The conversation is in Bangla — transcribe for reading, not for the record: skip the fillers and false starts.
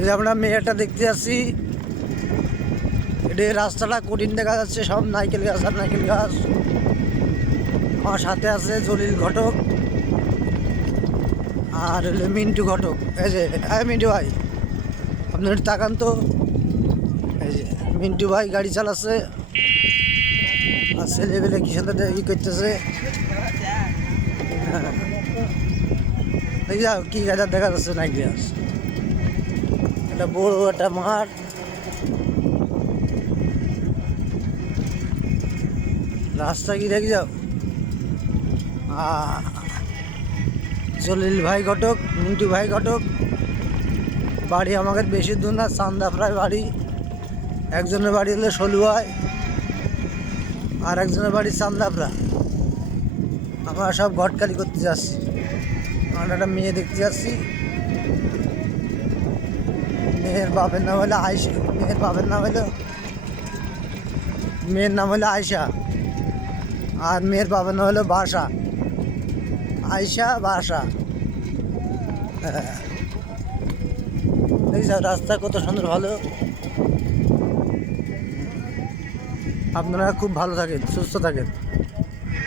এই যে আমরা মেয়েটা দেখতে যাচ্ছি, এটা রাস্তাটা কঠিন দেখা যাচ্ছে, সব নারকেল গাছ আর নারকেল গাছ। আমার সাথে আছে জলিল ঘটক আর হলো মিন্টু ঘটক। এই যে মিন্টু ভাই, আপনার তাকান তো। এই যে মিন্টু ভাই গাড়ি চালাচ্ছে আর ছেলেবেলে কি সাথে ই করতেছে। এই যা কি গাছ দেখা যাচ্ছে নারকেল গাছ। এটা বড় একটা মাঠ। রাস্তা কি দেখে যাও। জলিল ভাই ঘটক, মিন্টু ভাই ঘটক বাড়ি আমাদের বেশি দূর না, চান্দাফড়ায় বাড়ি। একজনের বাড়ি হলো সলুয়ায় আর একজনের বাড়ি চান্দাফড়া। আমরা সব ঘটকালি করতে যাচ্ছি। আমরা একটা মেয়ে দেখতে যাচ্ছি। মেয়ের বাপের নাম হলো আয়সা। মেয়ের নাম হলো আয়সা আর মেয়ের বাবার নাম হলো বাসা। আয়সা বাসা। দেখছি রাস্তা কত সুন্দর, ভালো। আপনারা খুব ভালো থাকেন, সুস্থ থাকেন।